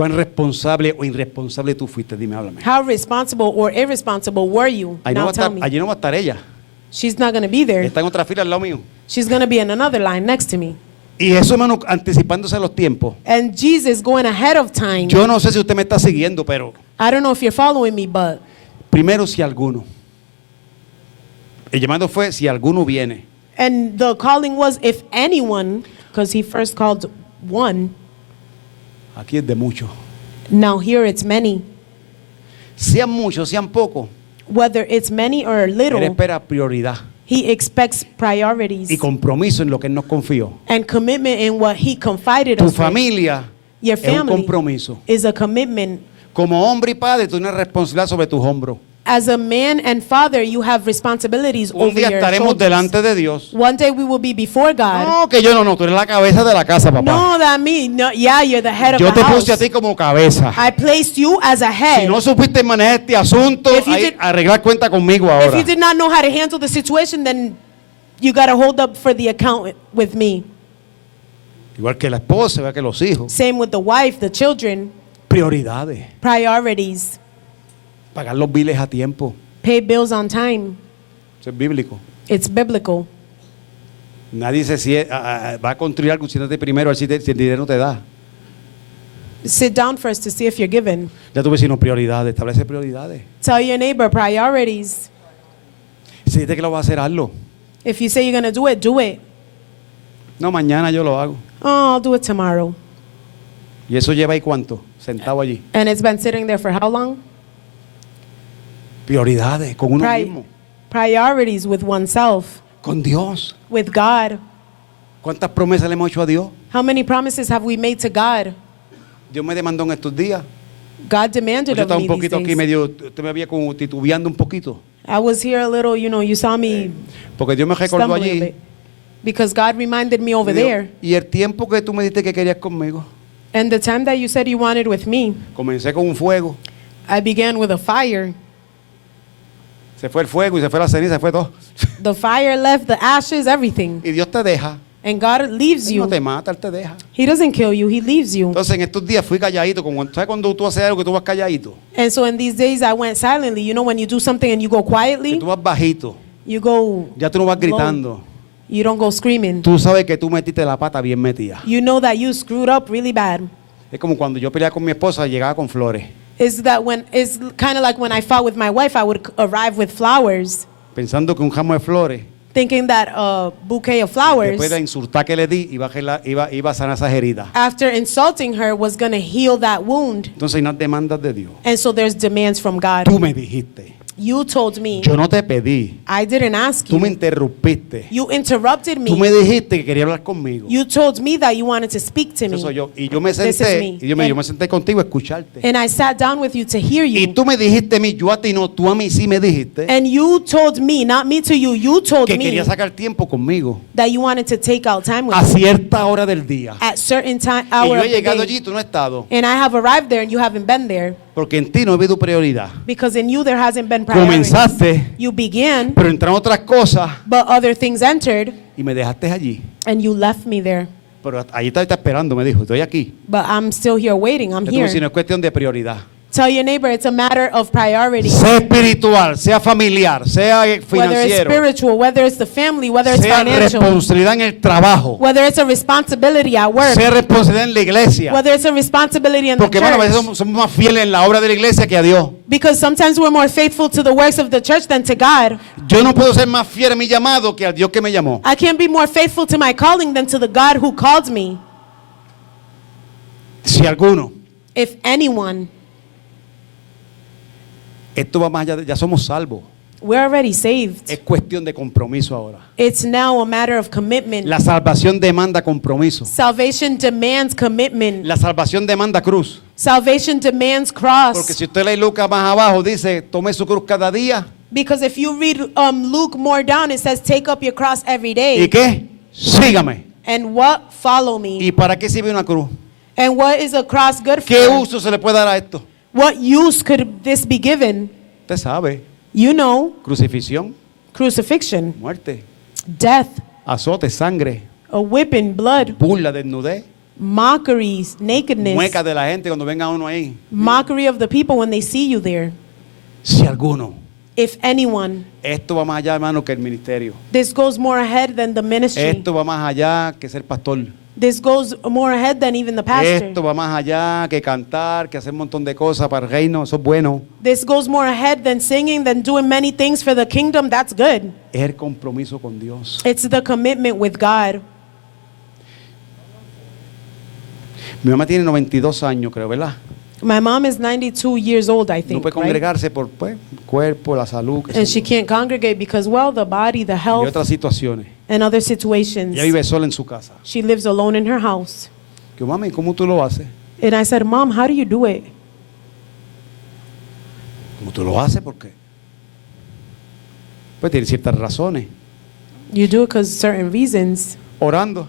¿Cuán responsable o irresponsable tú fuiste? Dime, háblame. How responsible or irresponsible were you? Allí no Now va a tell estar, me. allí no va a estar ella. She's not going to be there. Está en otra fila al lado mío. She's going to be in another line next to me. Y eso, hermano, anticipándose a los tiempos. And Jesus going ahead of time. Yo no sé si usted me está siguiendo, pero I don't know if you're following me, but primero si alguno. El llamado fue si alguno viene. and the calling was if anyone, because he first called one. Aquí es de muchos. Now here it's many. Sean muchos, sean pocos. Whether it's many or Él little, espera prioridad he expects priorities y compromiso en lo que Él nos confió. and commitment in what he confided Tu us with. familia Your es un family compromiso. is a commitment. Como hombre y padre, tú tienes responsabilidad sobre tus hombros. As a man and father, you have responsibilities Un over día your estaremos shoulders. delante de Dios. One day we will be before God. No, que yo no, tú eres la cabeza de la casa, papá. No, that me. No, yeah, you're the head of Yo the te house. puse a ti como cabeza. I placed you as a Si head. no supiste manejar este asunto, If you ahí, did- arreglar cuenta conmigo If ahora. you did not know how to handle the situation, then you got to hold up for the account with me. Igual que la esposa, igual que los hijos. Same with the wife, the children. Prioridades. Priorities. Pagar los biles a tiempo. Pay bills on time. Eso es bíblico. It's biblical. Nadie se va a construir algo si no te primero, a ver si el dinero no te da. Sit down first to see if you're given. Ya tu vecino, prioridades, establece prioridades. Tell your neighbor priorities. Si dice que lo va a hacer, hazlo. If you say you're going to do it, do it. No, mañana yo lo hago. Oh, I'll do it tomorrow. ¿Y eso lleva ahí cuánto? Sentado allí. And it's been sitting there for how long? Prioridades, con uno mismo. Priorities with oneself, Con Dios. with God. ¿Cuántas promesas le hemos hecho a Dios? How many promises have we made to God? Dios me demandó en estos días. God demanded Yo of estaba me un these poquito aquí days. medio, usted me había como titubeando un poquito. I was here a little, you saw me Porque Dios me recordó stumbling a allí. bit. Because God reminded me over Me dijo, there. y el tiempo que tú me dijiste que querías conmigo. And the time that you said you wanted with me, Comencé con un fuego. I began with a fire. Se fue el fuego y se fue la ceniza, se fue todo. The fire left, the ashes, everything. Y Dios te deja. And God leaves Él no you. te mata, Él te deja. He doesn't kill you, He leaves you. Entonces en estos días fui calladito. ¿Sabes cuando tú haces algo que tú vas calladito? And so in these days I went silently. You know when you do something and you go Que quietly, tú vas bajito. you go Ya tú no vas low. gritando. You don't go screaming. Tú sabes que tú metiste la pata bien metida. You know that you screwed up really bad. Es como cuando yo peleaba con mi esposa, llegaba con flores. It's kind of like when I fought with my wife, I would arrive with flowers, Pensando que un ramo de flores, thinking that a bouquet of flowers, después de la insultar que le di, iba a sanar esas heridas. after insulting her, was going to heal that wound. Entonces hay unas demandas de Dios. And so there's demands from God. Tú me dijiste. You told me. Yo no te pedí. I didn't ask Tú me you. interrumpiste. You interrupted Tú me me. dijiste que quería hablar conmigo. You told me that you wanted to speak to Eso me. soy yo. Y yo me This is senté, me. y yo me senté contigo a escucharte. And I sat down with you to hear Y you. tú me dijiste a mí, yo a ti no, tú a mí sí me dijiste And you told me, not me to you, you told que me quería sacar tiempo conmigo that you wanted to take out time with a me cierta hora del día. at certain time, Y hour yo of he the llegado day. allí y tú no has estado. And I have arrived there and you haven't been there Porque en ti no he habido prioridad. because in you there hasn't been priorities. Comenzaste, You began, pero entraron otras cosas but other things entered y me dejaste allí. and you left me there. Pero allí está esperando, me dijo, estoy aquí. But I'm still here waiting. I'm Entonces, si no here. es cuestión de prioridad. Tell your neighbor it's a matter of priority. Sea espiritual, sea familiar, sea Whether it's financiero, spiritual, whether it's the family, whether it's sea financial, responsabilidad en el trabajo, whether it's a responsibility at work, sea responsabilidad en la iglesia. whether it's a responsibility in the Porque bueno, a veces church. somos más fieles en la obra de la iglesia que a Dios. Because sometimes we're more faithful to the works of the church than to God. Yo no puedo ser más fiel a mi llamado que al Dios que me llamó. I can't be more faithful to my calling than to the God who called me. Si alguno, If anyone, esto va más allá, ya somos salvos. we're already saved. Es cuestión de compromiso ahora. It's now a matter of commitment. La salvación demanda compromiso. Salvation demands commitment. La salvación demanda cruz. Salvation demands Porque cross. si usted lee Lucas más abajo, dice, tome su cruz cada día. Because if you read Luke more down, it says, take up your cross every ¿Y day. qué? Sígame. And what? Follow me. ¿Y para qué sirve una cruz? And what is a cross good ¿Qué for? uso se le puede dar a esto? What use could this be given? Usted sabe. You know, Crucifixión, crucifixion, muerte, death, azote, sangre, a whipping, blood, burla, desnudez, mockeries, nakedness, muecas de la gente cuando venga uno ahí. mockery of the people when they see you there. Si alguno. If anyone, Esto va más allá, hermano, que el ministerio. this goes more ahead than the ministry. Esto va más allá que ser pastor. This goes more ahead than even the pastor. Esto va más allá que cantar, que hacer un montón de cosas para el reino. Eso es bueno. This goes more ahead than singing, than doing many things for the kingdom. That's good. Es el compromiso con Dios. It's the commitment with God. Mi mamá tiene 92 años, creo, ¿verdad? My mom is 92 years old, I No think, puede right? congregarse por pues, el cuerpo, la salud, qué sé And she yo, can't congregate because, well, the body, the y health, otras situaciones. and other situations. Ella vive sola en su casa. She lives alone in her house. Que mami, ¿cómo tú lo haces? And I said, Mom, how do you do it? ¿Cómo tú lo haces? ¿Por qué? Pues tiene ciertas razones. You do it because certain reasons. Orando.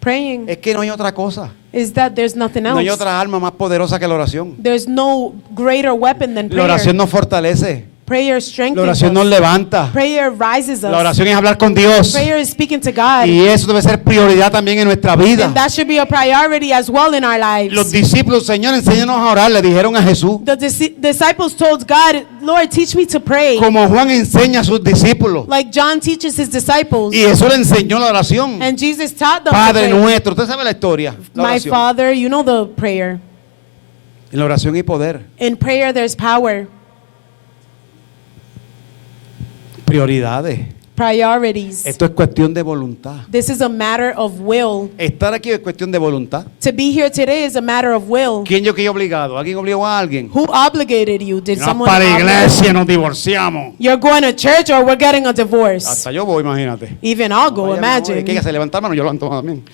Praying Es que no hay otra cosa. is that there's nothing No hay else. otra arma más poderosa que la oración. There's no greater weapon than La oración prayer. nos fortalece. Prayer La strengthens oración nos us. levanta. Prayer rises La us. oración es hablar con Dios. Prayer is speaking to God. Y eso debe ser prioridad también en nuestra vida. And that should be a priority as well in our lives. Los discípulos, Señor, enséñanos a orar, le dijeron a Jesús. The disciples told God, Lord, teach me to pray. Como Juan enseña a sus discípulos. Like John teaches his disciples. Y eso le enseñó la oración. And Jesus taught them to Padre pray. nuestro, usted sabe la historia. La My oración. Father, you know the prayer. En la oración hay poder. In prayer, there's power. Prioridades. Priorities. Esto es cuestión de voluntad. This is a matter of will. Estar aquí es cuestión de voluntad. To be here today is a matter of will. ¿Quién yo que obligado? ¿Alguien obligó a alguien? Who obligated you? Did No, someone para la obligate? iglesia nos divorciamos. You're going to church or we're getting a divorce? Hasta yo voy, imagínate. Even I'll go, Vaya, mi amor, imagine. es que ella se levanta la mano, yo levanto también.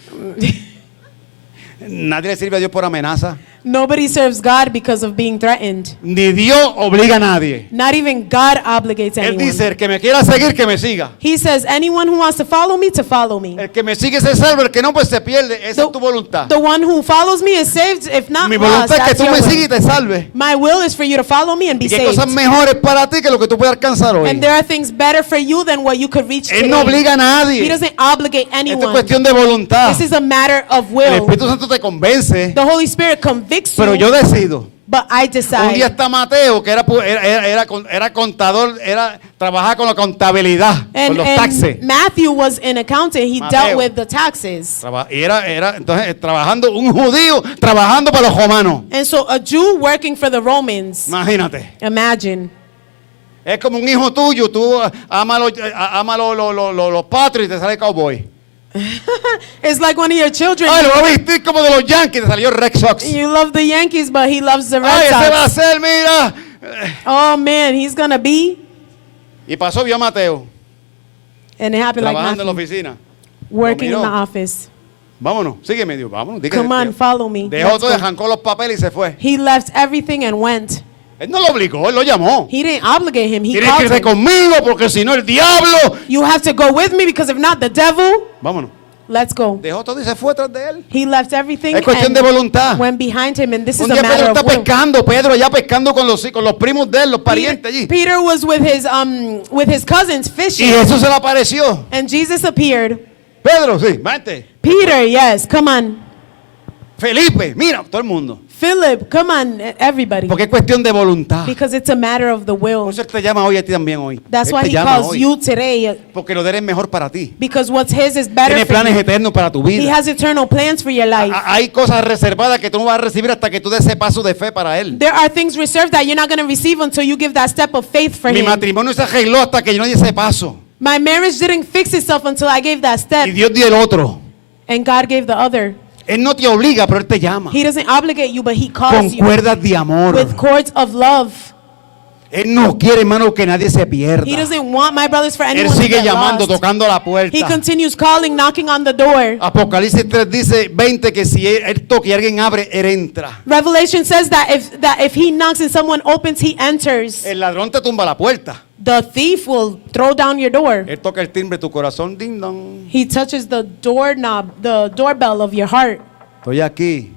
Nadie le sirve a Dios por amenaza. Nobody serves God because of being threatened. Ni Dios obliga a nadie. Not even God obligates Él anyone. dice, el que me quiera seguir, que me siga. He says, anyone who wants to follow me, to follow me. El que me sigue se salva, el que no, pues se pierde. Esa es tu voluntad. The one who follows me is saved, if not Mi lost. voluntad es que That's tú your me will. sigas y te salves. My will is for you to follow me and be Y que hay saved. cosas mejores para ti que lo que tú puedes alcanzar hoy. And there are things better for you than what you could reach Él no today. obliga a He nadie. doesn't obligate Esto es anyone. cuestión de voluntad. This is a matter of El will. Espíritu Santo te convence, The Holy Spirit convicts pero you, yo decido. but I Un día decide. está Mateo, que era contador, trabajaba con la contabilidad, con And, los taxes. and Matthew was an accountant. He Mateo. dealt with the taxes. Y era entonces trabajando, un judío trabajando para los romanos. And so a Jew working for the Romans. Imagínate. Imagine. Es como un hijo tuyo, tú amas los patrios y te sale cowboy. It's like one of your children. Ay, lo voy a vestir como de los Yankees, te salió Red Sox. You love the Yankees, but he loves the Ay, Red ese va a Sox. ser, mira. Oh man, he's gonna be. Y pasó, vio a Mateo, And it happened like trabajando en la Matthew, oficina. working in miró. the office. Vámonos, sígueme, Dios, vámonos. Di que Come on, follow me. Dejó Let's todo, go. arrancó los papeles y se fue. He left everything and went. Él no lo obligó, él lo llamó. He didn't obligate him. He Tienes que called irte him. conmigo porque si no el diablo. You have to go with me because if not, the devil. Vámonos. Let's go. Dejó todo y se fue tras de él. He left everything Es cuestión de and voluntad. went behind him, and this is Un a día Pedro matter está of will. pescando, Pedro allá pescando con los primos de él, los parientes allí. Peter was with his cousins Y fishing, Jesús se le apareció. and Jesus appeared. Pedro, sí, vente. Peter, yes, come on. Felipe, mira, todo el mundo. Philip, come on, everybody. Porque es cuestión de voluntad. Because it's a matter of the Por will. eso Él te llama hoy a ti también hoy. That's Él why te he llama calls hoy. you today. Porque lo de él es mejor para ti. Because what's his is better Tiene for planes you. eternos para tu He vida. has eternal plans for your life. Hay cosas reservadas que tú no vas a recibir hasta que tú des ese paso de fe para Él. There are things reserved that you're not going to receive until you give that step of faith for Mi him. matrimonio se arregló hasta que yo no di ese paso. My marriage didn't fix itself until I gave that Y step, Dios dio el otro. and God gave the other. Él no te obliga, pero Él te llama. He doesn't obligate you, but he Con calls you cuerdas de amor. with cords of love. Él no quiere, hermano, que nadie se pierda. He doesn't want, my brothers, for Él anyone to sigue get llamando, lost. tocando la He puerta. continues calling, knocking on the door. Apocalipsis 3 dice 20 que si él toca y alguien abre, Él entra. Revelation says that if he knocks and someone opens, he enters. El ladrón te tumba la puerta. The thief will throw down your door. Él toca el timbre de tu corazón, ding dong. He touches the doorknob, the doorbell of your heart. Estoy aquí.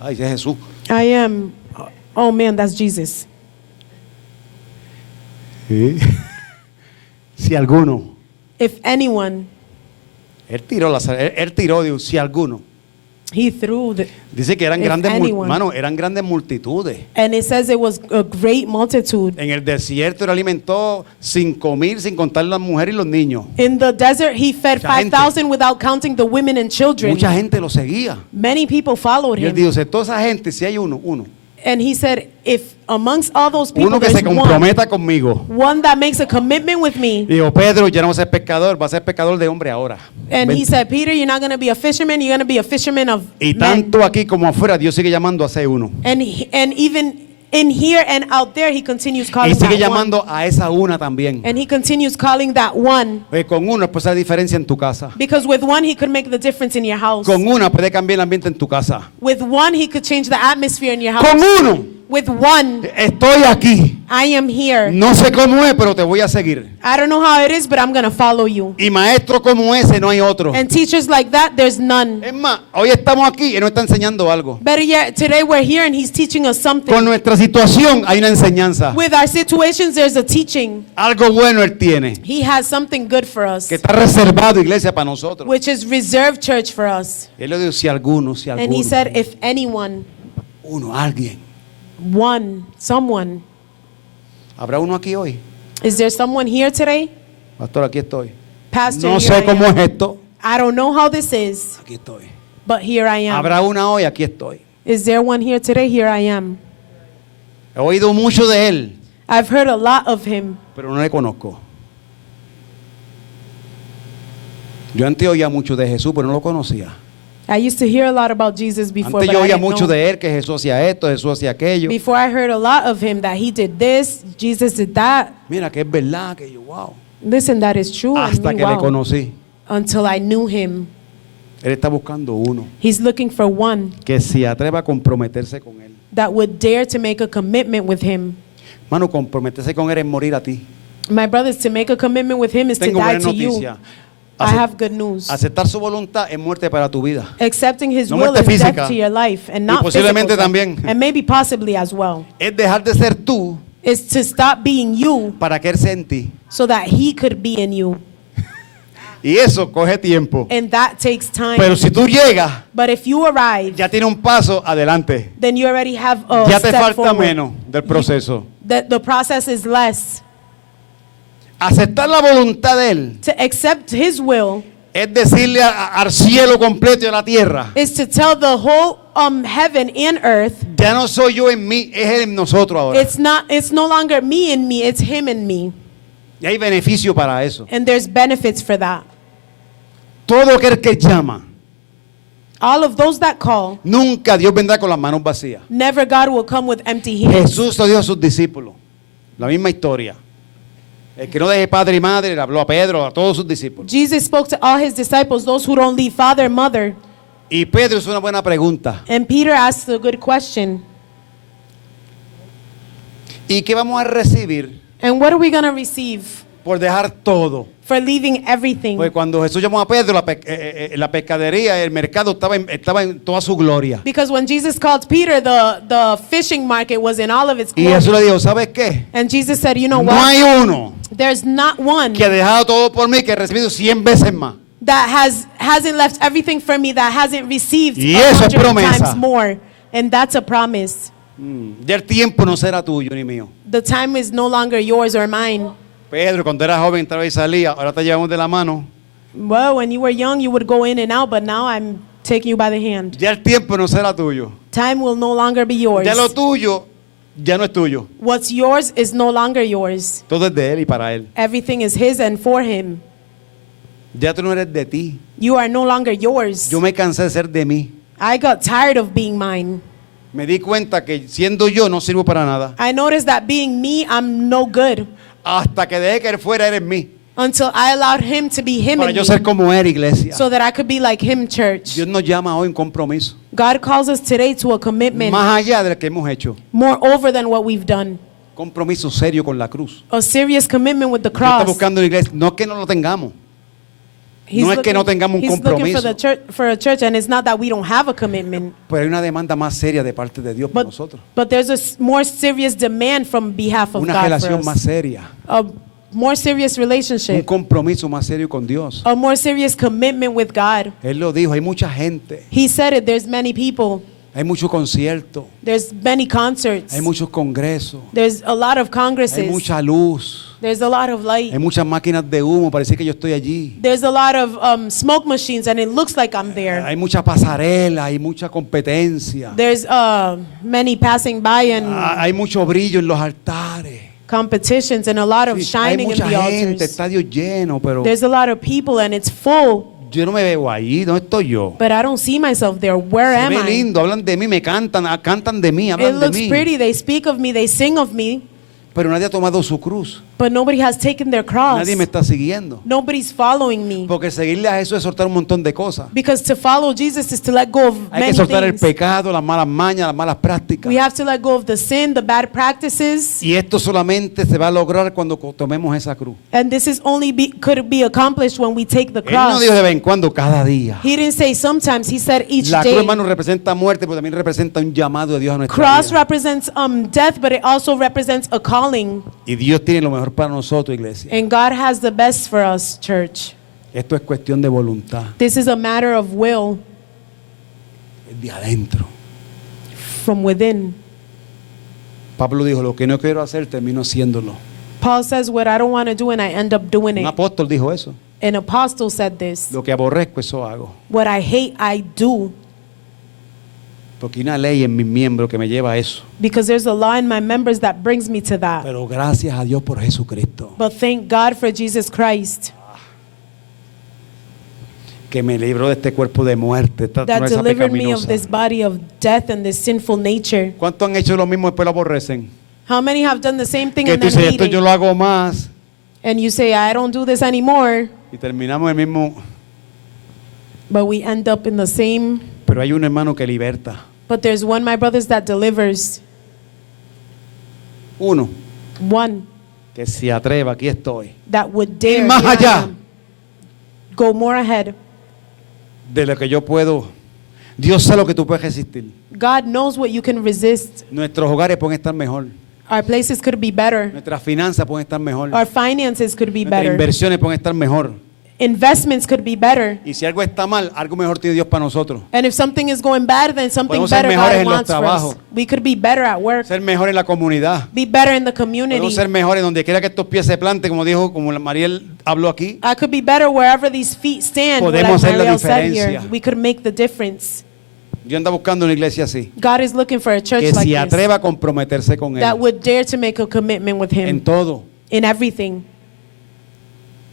Ay, ese es Jesús. I am. Oh man, that's Jesus. Sí. Si alguno. If anyone, Él tiró, Dios, si alguno. He threw the, Dice que eran If grandes, anyone. mano, eran grandes multitudes. and it says it was a great multitude. En el desierto él alimentó 5,000 sin contar las mujeres y los niños. In the desert, he fed Mucha gente. 5,000 without counting the women and children. Mucha gente lo seguía. Many people followed Y él him. dijo, de toda esa gente, si hay uno, And he said, if amongst all those people uno que there's se comprometa conmigo. one that makes a commitment with me. Y dijo, Pedro, ya no va a ser pescador, va a ser pescador de hombre ahora. And Ven. he said, Peter, you're not going to be a fisherman, you're going to be a fisherman of Y men. tanto aquí como afuera, Dios sigue llamando a ese uno. And even in here and out there, he continues Y calling sigue that one. llamando a esa una también. And he continues calling that one. Con una puede hacer diferencia en tu casa. Because with one, he could make the difference in your house. Con una puede cambiar el ambiente en tu casa. With one, he could change the atmosphere in your house. Con uno, With one, estoy aquí. I am here. No sé cómo es, pero te voy a seguir. I don't know how it is, but I'm going to follow you. Y maestro como ese no hay otro. And teachers like that, there's none. Es más, hoy estamos aquí y nos está enseñando algo. Better yet, today we're here and he's teaching us Con something. nuestra situación hay una enseñanza. With our situations, there's a teaching. Algo bueno Él tiene. He has something good for us, Que está reservado, iglesia, para nosotros. which is reserved church for us. Él le dijo, si alguno, And he said, if anyone, uno, alguien. one, someone, ¿Habrá uno aquí hoy? is there someone here today? Pastor, aquí estoy. Pastor, No here sé I cómo am. es esto. I don't know how this is, Aquí estoy. but here I am. ¿Habrá una hoy? Aquí estoy. Is there one here today? Here I am. He oído mucho de Él, I've heard a lot of him, pero no le conozco. Yo antes oía mucho de Jesús, pero no lo conocía. I used to hear a lot about Jesus before, Antes but yo I oía didn't mucho know. de Él, que Jesús hacía esto, Jesús hacía aquello. Before I heard a lot of him, that he did this, Jesus did that. Mira, que es verdad, que yo, wow. Listen, that is true. And Hasta me, que le wow. conocí. Until I knew him. Él está buscando uno He's looking for one que se atreva a comprometerse con Él. that would dare to make a commitment with him. Mano, comprometerse con Él es morir a ti. My brothers, to make a commitment with him is to Tengo die buena to you. noticia. I have good news. Aceptar su voluntad es muerte para tu vida. Accepting his No will muerte is física. death to your life, and Y not posiblemente physical death. también. And maybe possibly as well. Es dejar de ser tú Is to stop being you para que Él sea en ti. so that he could be in you. Y eso coge tiempo. And that takes time. Pero si tú llegas, But if you arrive, ya tiene un paso adelante. then you already have a Ya te step falta forward. menos del proceso. The process is less. Aceptar la voluntad de Él To accept his will es decirle al cielo completo y a la tierra, is to tell the whole heaven and earth, ya no soy yo en mí, es Él en nosotros ahora. it's no longer me and me, it's him and me. Y hay beneficio para eso. And there's benefits for that. Todo aquel que llama, All of those that call, nunca Dios vendrá con las manos vacías. never God will come with empty hands. Jesús lo dijo a sus discípulos. La misma historia. El que no deje padre y madre, le habló a Pedro, a todos sus discípulos. Jesus spoke to all his disciples, those who don't leave father and mother. Y Pedro hizo una buena pregunta. And Peter asked a good question. ¿Y qué vamos a recibir And what are we going to receive por dejar todo? for leaving everything? Pues cuando Jesús llamó a Pedro, la pescadería, el mercado estaba en toda su gloria. Because when Jesus called Peter, the fishing market was in all of its Y glory. Jesús le dijo, ¿sabes qué? And Jesus said, you know No what? hay uno There's not one que ha dejado todo por mí que ha recibido 100 veces más. that hasn't left everything from me, that hasn't received Y eso es 100 promesa. times more. And that's a promise. Ya el tiempo no será tuyo ni mío. The time is no longer yours or mine. Pedro, cuando era joven, entraba y salía. Ahora te llevamos de la mano. Well, when you were young, you would go in and out, but now I'm taking you by the hand. Ya el tiempo no será tuyo. Time will no longer be yours. Ya lo tuyo ya no es tuyo. What's yours is no longer yours. Todo es de Él y para Él. Everything is his and for him. Ya tú no eres de ti. You are no longer yours. Yo me cansé de ser de mí. I got tired of being mine. Me di cuenta que siendo yo no sirvo para nada. I noticed that being me, I'm no good. Hasta que dejé que Él fuera, eres mí. Until I allowed him to be him Para in yo me, ser como Él, iglesia. so that I could be like him, church. Dios nos llama hoy en compromiso. God calls us today to a commitment Más allá de lo que hemos hecho. more over than what we've done. Compromiso serio con la cruz. A serious commitment with the Dios está cross. buscando una iglesia. No es que no lo tengamos. No es que no tengamos un he's looking for compromiso. the church, for a church, and it's not that we don't have a commitment. Pero hay una demanda más seria de parte de Dios por nosotros. But there's a more serious demand from behalf of Una God for relación us. más seria. A more serious un relationship, compromiso más serio con Dios. a more serious commitment with God. Él lo dijo, hay mucha gente, He said it, there's many people, hay mucho concierto, there's many concerts, hay muchos congresos, there's a lot of hay congresses, mucha luz, there's a lot of light, hay muchas máquinas de humo, parece que yo estoy allí. there's a lot of smoke machines and it looks like I'm there. Hay mucha pasarela, hay mucha competencia. There's many passing by and Hay mucho brillo en los altares. competitions and a lot of Sí, hay shining in mucha the gente, altars. estadios llenos, pero There's a lot of people and it's full, yo no me veo ahí, ¿dónde estoy yo? but I don't see myself there. Where Se am ve I? lindo, hablan de mí, me cantan, cantan de mí, It hablan de looks mí. pretty, they speak of me, they sing of me, Pero nadie ha tomado su cruz. but nobody has taken their cross. Nadie me está siguiendo. Nobody's following me. Porque seguirle a Jesús es soltar un montón de cosas. Because to follow Jesus is to let go of Hay que many soltar el things. pecado, las malas mañas, las malas prácticas. We have to let go of the sin, the bad practices. Y esto solamente se va a lograr cuando tomemos esa cruz. And this is could be accomplished when we take the Él no cross. dijo de vez en cuando, cada día. He didn't say sometimes, he said each La cruz, day. hermano, representa muerte, pero también representa un llamado de Dios a nuestra Cross vida. represents death, but it also represents a calling. Y Dios tiene lo mejor para nosotros, iglesia. And God has the best for us, church. Esto es cuestión de voluntad, This is a matter of will es de adentro. from within. Pablo dijo, lo que no quiero hacer, termino haciéndolo. Paul says, what I don't want to do, and I end up doing Un it. apóstol dijo eso. An apostle said this. Lo que aborrezco, eso hago. What I hate, I do. Porque hay una ley en mis miembros que me lleva a eso. Because there's a law in my members that brings me to that. Pero gracias a Dios por Jesucristo, But thank God for Jesus Christ que me libró de este cuerpo de muerte, esta that naturaleza delivered me of pecaminosa. this body of death and this sinful nature. ¿Cuántos han hecho lo mismo y después lo aborrecen? How many have done the same thing Que and tú then dices, hate esto yo it? lo hago más. And you say, I don't do this anymore. Y terminamos el mismo. But we end up in the same. Pero hay un hermano que liberta. But there's one, my brothers, that delivers. Uno One que se atreva, aquí estoy. that would dare Ir más here I allá. am, go more ahead. De lo que yo puedo. Dios sabe lo que tú puedes resistir. God knows what you can resist. Nuestros hogares pueden estar mejor. Our places could be better. Nuestras finanzas pueden estar mejor. Our finances could be Nuestras better. inversiones pueden estar mejor. Investments could be better. Y si algo está mal, algo mejor tiene Dios para nosotros. And if something is going bad, then something Podemos ser better mejores God en los wants for us. trabajos. We could be better at work, Ser mejor en la comunidad. be better in the community. Podemos ser mejores donde quiera que estos pies se planten, como dijo, como Mariel habló aquí. I could be better wherever these feet stand. What Podemos hacer la Mariel said here. diferencia. We could make the difference. Yo ando buscando una iglesia así, God is looking for a church que like se this atreva a comprometerse con that Él would dare to make a commitment with en Him todo. in everything.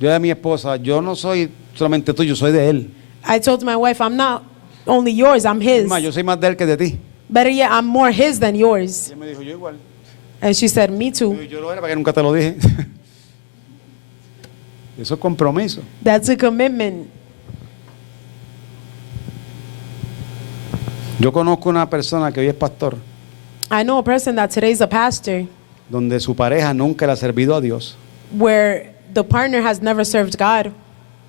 Yo a mi esposa, yo no soy solamente tuyo, soy de Él. I told my wife, I'm not only yours, I'm Es His. más, yo soy más de Él que de ti. Better yet, I'm more His than Y yours. él me dijo, yo igual. And she said, me too. Yo lo era para que nunca te lo dije. Eso es compromiso. That's a commitment. Yo conozco una persona que hoy es pastor, I know a person that today's a pastor donde su pareja nunca le ha servido a Dios. where the partner has never served God.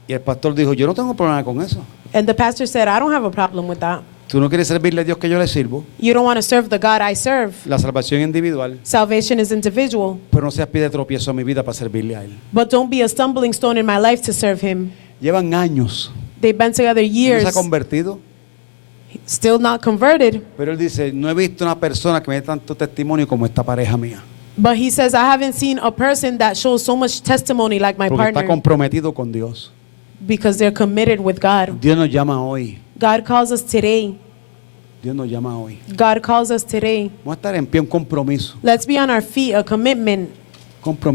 Y el pastor dijo, yo no tengo problema con eso. And the pastor said, I don't have a problem with that. Tú no quieres servirle a Dios que yo le sirvo. You don't want to serve the God I serve. La salvación individual. Salvation is individual. Pero no seas pie de tropiezo a mi vida para servirle a Él. But don't be a stumbling stone in my life to serve Him. Llevan años. They've been together No years, se ha convertido. still not converted. Pero él dice, no he visto una persona que me dé tanto testimonio como esta pareja mía. But he says, I haven't seen a person that shows so much testimony like my Porque está partner comprometido con Dios. because they're committed with God. Dios nos llama hoy. God calls us today. Dios nos llama hoy. God calls us today. Vamos a estar en pie, un compromiso. Let's be on our feet, a commitment. Compromiso.